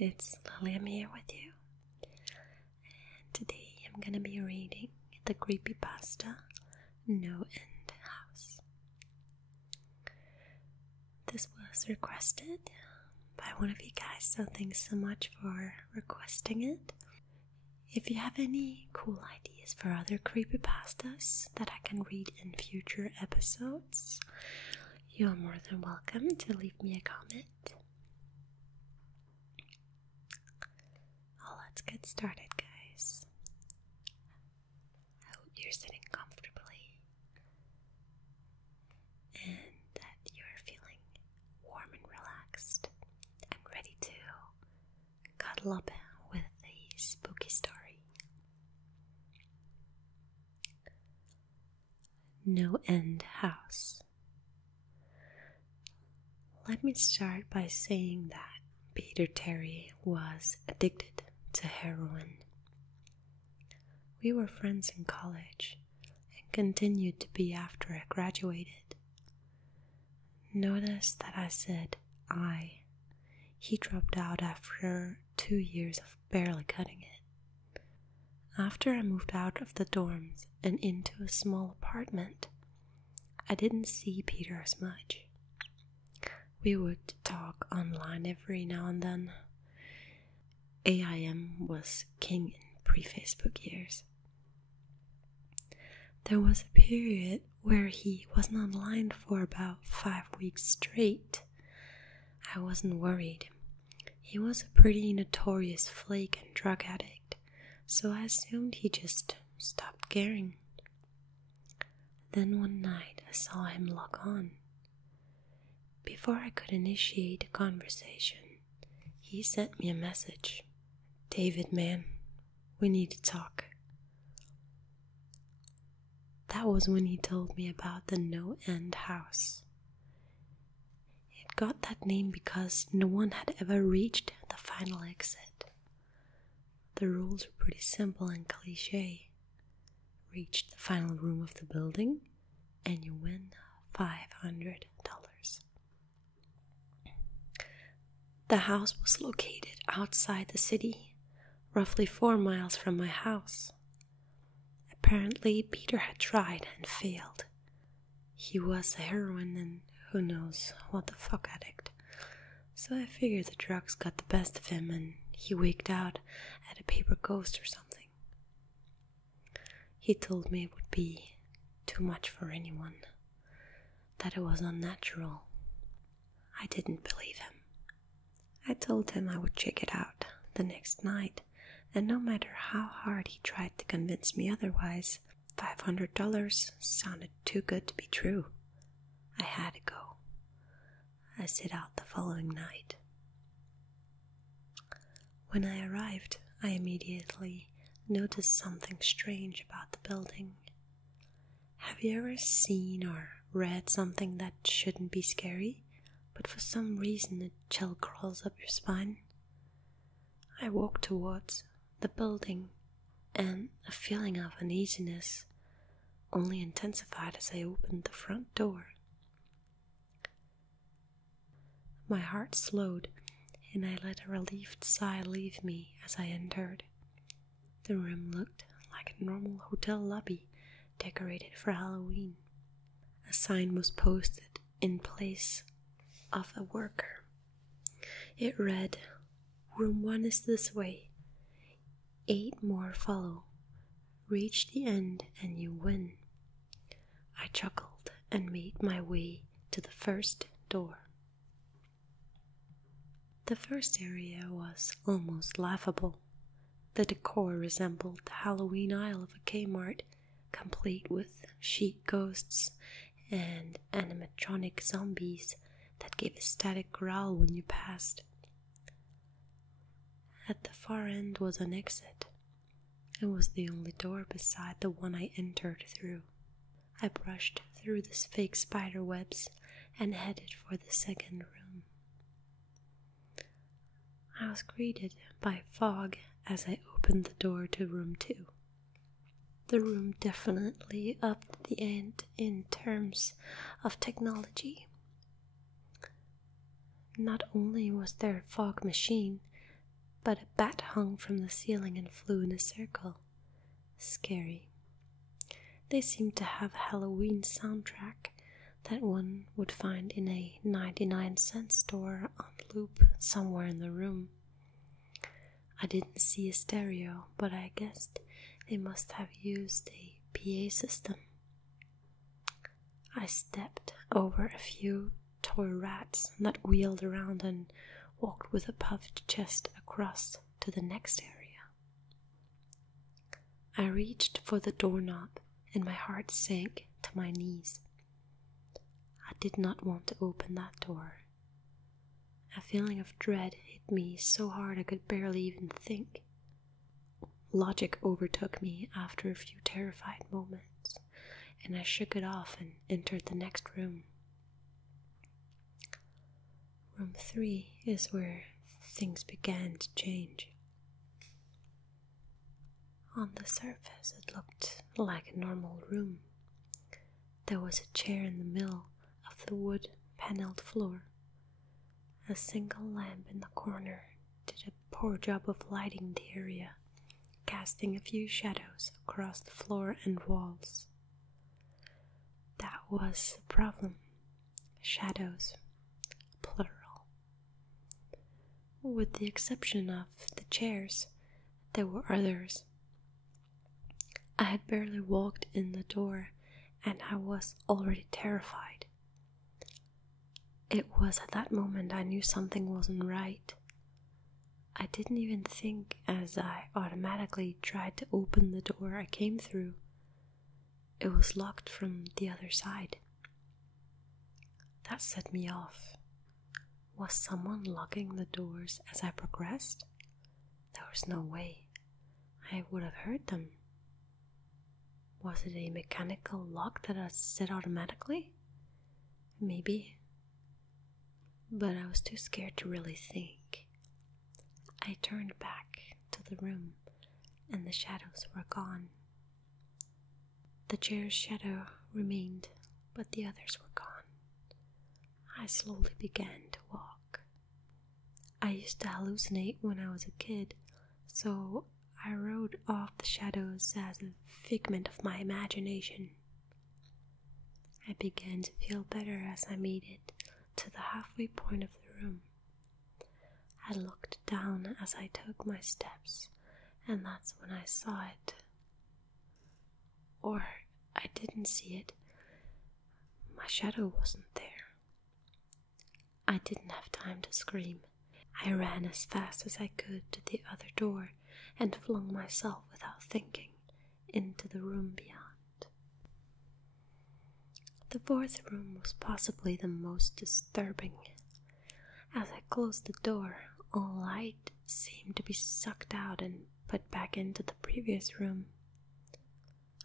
it's Lilium here with you, and today I'm gonna be reading the Creepypasta NoEnd House. This was requested by one of you guys, so thanks so much for requesting it. If you have any cool ideas for other creepypastas that I can read in future episodes, you're more than welcome to leave me a comment. Let's get started, guys. I hope you're sitting comfortably and that you're feeling warm and relaxed and ready to cuddle up with a spooky story. NoEnd House. Let me start by saying that Peter Terry was addicted to heroin. We were friends in college and continued to be after I graduated. Notice that I said I. He dropped out after 2 years of barely cutting it. After I moved out of the dorms and into a small apartment, I didn't see Peter as much. We would talk online every now and then. AIM was king in pre-Facebook years. There was a period where he wasn't online for about 5 weeks straight. I wasn't worried. He was a pretty notorious flake and drug addict, so I assumed he just stopped caring. Then one night I saw him log on. Before I could initiate a conversation, he sent me a message. "David, man, we need to talk." That was when he told me about the NoEnd House. It got that name because no one had ever reached the final exit. The rules were pretty simple and cliche. Reach the final room of the building and you win $500. The house was located outside the city, roughly 4 miles from my house. Apparently, Peter had tried and failed. He was a heroin and who knows what the fuck addict. So I figured the drugs got the best of him and he wigged out at a paper ghost or something. He told me it would be too much for anyone, that it was unnatural. I didn't believe him. I told him I would check it out the next night, and no matter how hard he tried to convince me otherwise, $500 sounded too good to be true. I had to go. I set out the following night. When I arrived, I immediately noticed something strange about the building. Have you ever seen or read something that shouldn't be scary, but for some reason a chill crawls up your spine? I walked towards the building, and a feeling of uneasiness only intensified as I opened the front door. My heart slowed, and I let a relieved sigh leave me as I entered. The room looked like a normal hotel lobby, decorated for Halloween. A sign was posted in place of a worker. It read, "Room 1 is this way. 8 more follow. Reach the end and you win." I chuckled and made my way to the first door. The first area was almost laughable. The decor resembled the Halloween aisle of a Kmart, complete with sheet ghosts and animatronic zombies that gave a static growl when you passed. At the far end was an exit. It was the only door beside the one I entered through. I brushed through the fake spider webs and headed for the second room. I was greeted by fog as I opened the door to room 2. The room definitely upped the ante in terms of technology. Not only was there a fog machine, but a bat hung from the ceiling and flew in a circle. Scary. They seemed to have a Halloween soundtrack that one would find in a 99-cent store on loop somewhere in the room. I didn't see a stereo, but I guessed they must have used a PA system. I stepped over a few toy rats that wheeled around and walked with a puffed chest across to the next area. I reached for the doorknob and my heart sank to my knees. I did not want to open that door. A feeling of dread hit me so hard I could barely even think. Logic overtook me after a few terrified moments, and I shook it off and entered the next room. Room 3 is where things began to change. On the surface, it looked like a normal room. There was a chair in the middle of the wood-paneled floor. A single lamp in the corner did a poor job of lighting the area, casting a few shadows across the floor and walls. That was the problem. Shadows, plural. With the exception of the chairs, there were others. I had barely walked in the door, and I was already terrified. It was at that moment I knew something wasn't right. I didn't even think as I automatically tried to open the door I came through. It was locked from the other side. That set me off. Was someone locking the doors as I progressed? There was no way. I would have heard them. Was it a mechanical lock that I set automatically? Maybe. But I was too scared to really think. I turned back to the room, and the shadows were gone. The chair's shadow remained, but the others were gone. I slowly began to walk. I used to hallucinate when I was a kid, so I wrote off the shadows as a figment of my imagination. I began to feel better as I made it to the halfway point of the room. I looked down as I took my steps, and that's when I saw it. Or I didn't see it. My shadow wasn't there. I didn't have time to scream. I ran as fast as I could to the other door and flung myself without thinking into the room beyond. The fourth room was possibly the most disturbing. As I closed the door, all light seemed to be sucked out and put back into the previous room.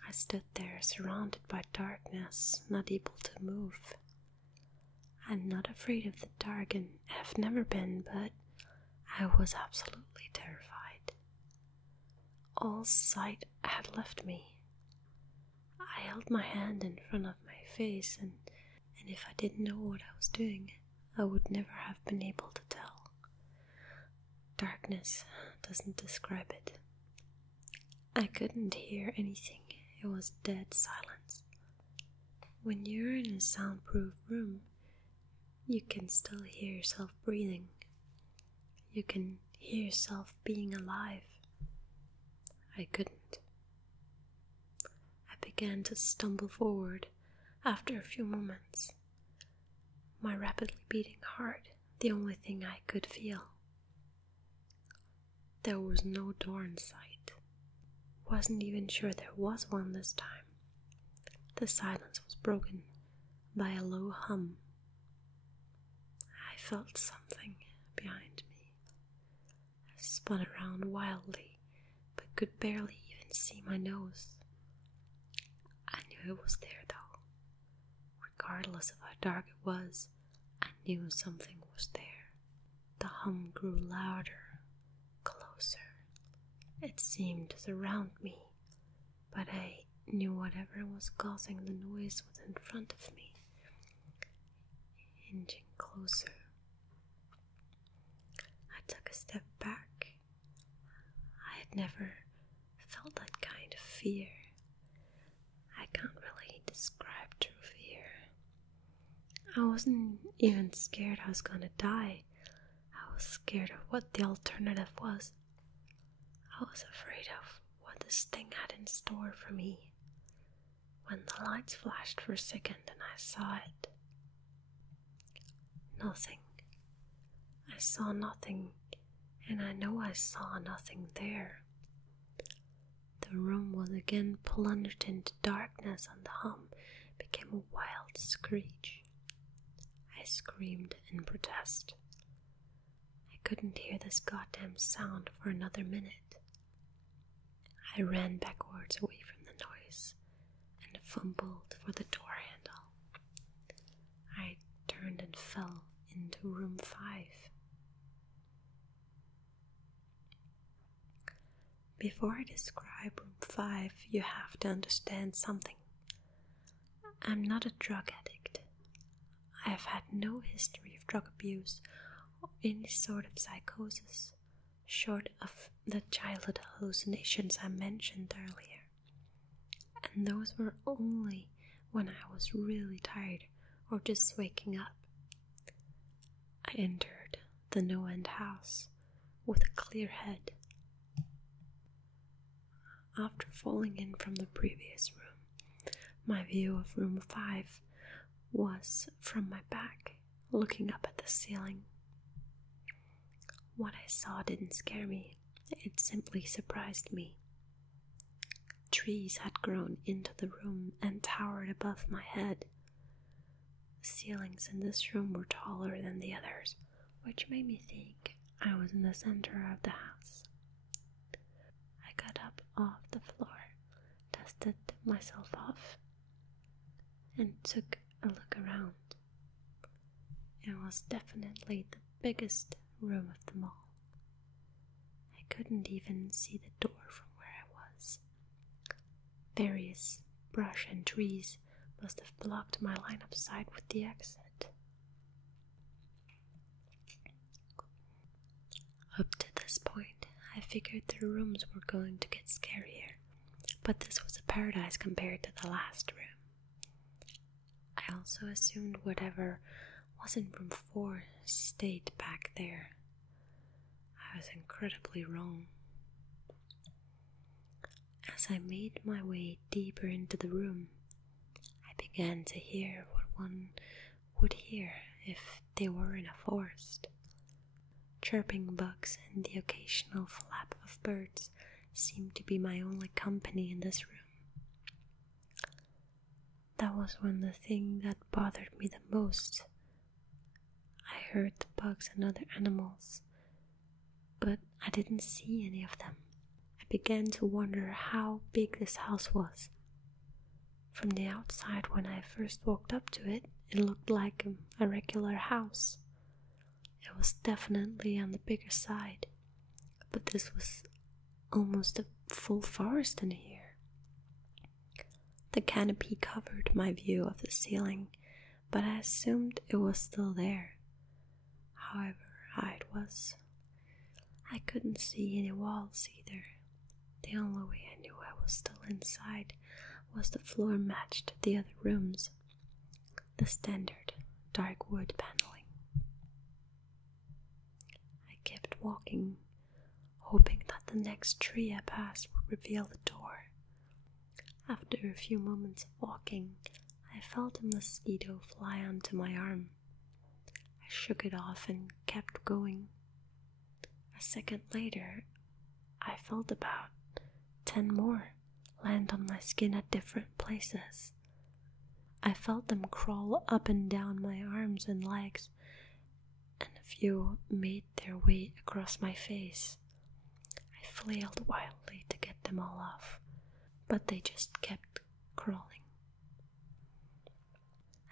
I stood there surrounded by darkness, not able to move. I'm not afraid of the dark and have never been, but I was absolutely terrified. All sight had left me. I held my hand in front of my face, and if I didn't know what I was doing, I would never have been able to tell. Darkness doesn't describe it. I couldn't hear anything. It was dead silence. When you're in a soundproof room, you can still hear yourself breathing. You can hear yourself being alive. I couldn't. I began to stumble forward after a few moments. My rapidly beating heart, the only thing I could feel. There was no door in sight. Wasn't even sure there was one this time. The silence was broken by a low hum. I felt something behind me. I spun around wildly, but could barely even see my nose. I knew it was there though. Regardless of how dark it was, I knew something was there. The hum grew louder, closer. It seemed to surround me, but I knew whatever was causing the noise was in front of me, inching closer. I took a step back I'd never felt that kind of fear. I can't really describe true fear. I wasn't even scared I was gonna die. I was scared of what the alternative was. I was afraid of what this thing had in store for me. When the lights flashed for a second and I saw it. Nothing. I saw nothing, and I know I saw nothing there. The room was again plunged into darkness, and the hum became a wild screech. I screamed in protest. I couldn't hear this goddamn sound for another minute. I ran backwards away from the noise and fumbled for the door handle. I turned and fell into room 5. Before I describe room 5, you have to understand something. I'm not a drug addict. I have had no history of drug abuse or any sort of psychosis, short of the childhood hallucinations I mentioned earlier. And those were only when I was really tired or just waking up. I entered the NoEnd House with a clear head. After falling in from the previous room, my view of room 5 was from my back, looking up at the ceiling. What I saw didn't scare me, it simply surprised me. Trees had grown into the room and towered above my head. The ceilings in this room were taller than the others, which made me think I was in the center of the house. I got up off the floor, dusted myself off, and took a look around. It was definitely the biggest room of them all. I couldn't even see the door from where I was. Various brush and trees must have blocked my line of sight with the exit. Up to this point, I figured the rooms were going to get scarier, but this was a paradise compared to the last room. I also assumed whatever was in room 4 stayed back there. I was incredibly wrong. As I made my way deeper into the room, I began to hear what one would hear if they were in a forest. Chirping bugs and the occasional flap of birds seemed to be my only company in this room. That was when the thing that bothered me the most. I heard the bugs and other animals, but I didn't see any of them. I began to wonder how big this house was. From the outside, when I first walked up to it, it looked like a regular house. It was definitely on the bigger side, but this was almost a full forest in here. The canopy covered my view of the ceiling, but I assumed it was still there. However high it was, I couldn't see any walls either. The only way I knew I was still inside was the floor matched the other rooms, the standard dark wood paneling. I kept walking, hoping that the next tree I passed would reveal the door. After a few moments of walking, I felt a mosquito fly onto my arm. I shook it off and kept going. A second later, I felt about 10 more land on my skin at different places. I felt them crawl up and down my arms and legs, and a few made their way across my face. I flailed wildly to get them all off, but they just kept crawling.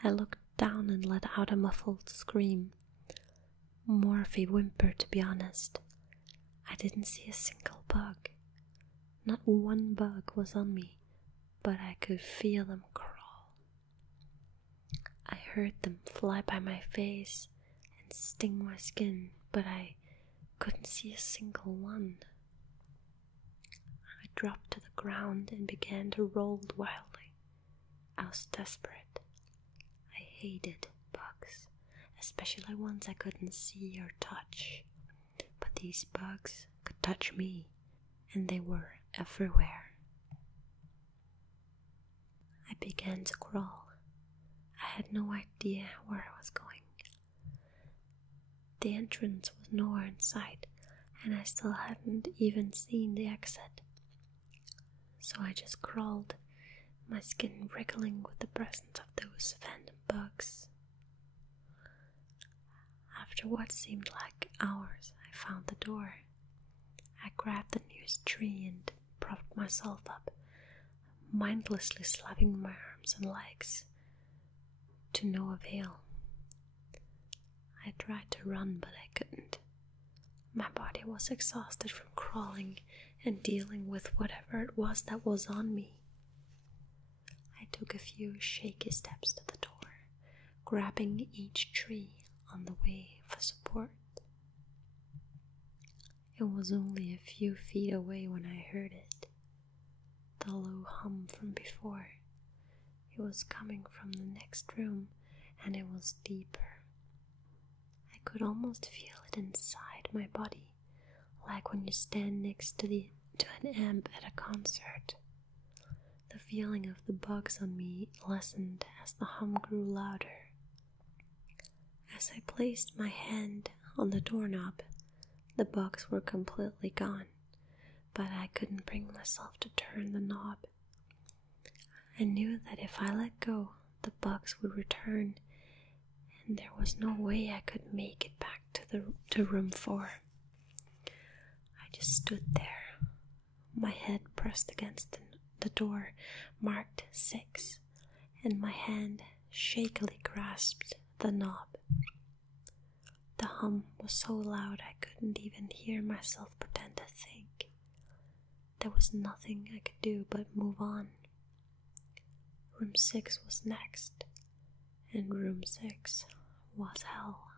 I looked down and let out a muffled scream. More of a whimper, to be honest. I didn't see a single bug. Not one bug was on me, but I could feel them crawl. I heard them fly by my face and sting my skin, but I couldn't see a single one. dropped to the ground and began to roll wildly. I was desperate. I hated bugs, especially ones I couldn't see or touch. But these bugs could touch me, and they were everywhere. I began to crawl. I had no idea where I was going. The entrance was nowhere in sight, and I still hadn't even seen the exit. So I just crawled, my skin wriggling with the presence of those phantom bugs. After what seemed like hours, I found the door. I grabbed the nearest tree and propped myself up, mindlessly slapping my arms and legs, to no avail. I tried to run, but I couldn't. My body was exhausted from crawling and dealing with whatever it was that was on me. I took a few shaky steps to the door, grabbing each tree on the way for support. It was only a few feet away when I heard it, the low hum from before. It was coming from the next room, and it was deeper. I could almost feel it inside my body, like when you stand next to an amp at a concert. The feeling of the bugs on me lessened as the hum grew louder. As I placed my hand on the doorknob, the bugs were completely gone, but I couldn't bring myself to turn the knob. I knew that if I let go, the bugs would return, and there was no way I could make it back to room 4. I just stood there, my head pressed against the door marked 6, and my hand shakily grasped the knob. The hum was so loud I couldn't even hear myself pretend to think. There was nothing I could do but move on. Room 6 was next, and room 6 was hell.